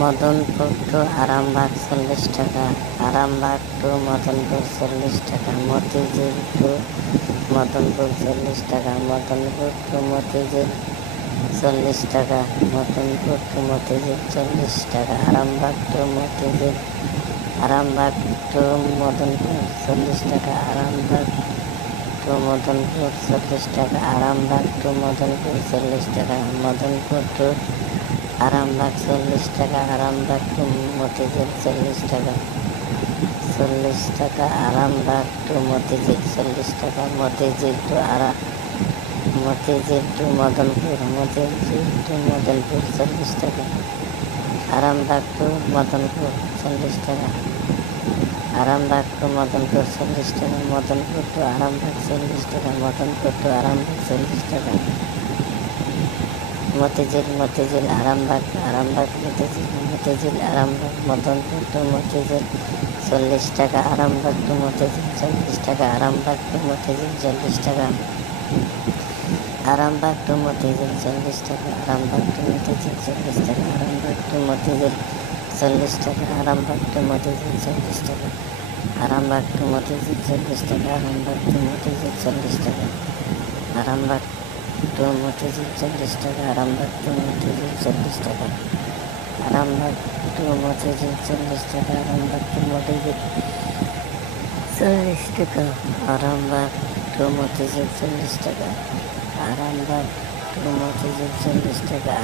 Madanpur two Arambagh 40 টাকা, Arambagh two Madanpur 40 টাকা, Motijheel two Madanpur 40 টাকা, মদনপুর টু মতিঝিল 40 টাকা, মদনপুর টু মতিঝিল 40 টাকা, আরামবাগ টু মতিঝিল, আরামবাগ টু মদনপুর 40 টাকা, আরামবাগ টু মদনপুর 40 টাকা, আরামবাগ টু মদনপুর 40 টাকা, মদনপুর টু আরামবাগ 40 টাকা, আরামবাগ টু মতিঝিল 40 টাকা, 40 টাকা, আরামবাগ টু মতিঝিল 40 টাকা, মতিঝিল টু মদনপুর, মতিঝিল টু মদনপুর 40 টাকা, আরামবাগ টু মদনপুর 40 টাকা, আরামবাগ টু মদনপুর 40 টাকা, মদনপুর টু আরামবাগ 40 টাকা, মদনপুর টু আরামবাগ 40 টাকা, মতিঝিল আরামবাগ মতিঝিল আরামবাগ, মদনপুর টু মতিঝিল 40 টাকা, আরামবাগ টু মতিঝিল 40 টাকা, আরামবাগ টু মতিঝিল 40 টাকা, আরামবাগ টু মতিঝিল 40 টাকা, আরামবাগ টু মতিঝিল 40 টাকা, আরামবাগ টু মতিঝিল 40 টাকা, আরামবাগ টু মতিঝিল 40 টাকা, আরামবাগ টু মতিঝিল 40 টাকা, আরামবাগ টু মতিঝিল 40 টাকা, আরামবাগ টু মতিঝিল 40 টাকা, আরামবাগ টু মতিঝিল 40 টাকা, আরামবাগ টু মতিঝিল 40 টাকা, আরামবাগ টু মতিঝিল 40 টাকা, আরামবাগ টু মতিঝিল 40 টাকা, আরামবাগ টু মতিঝিল 40 টাকা।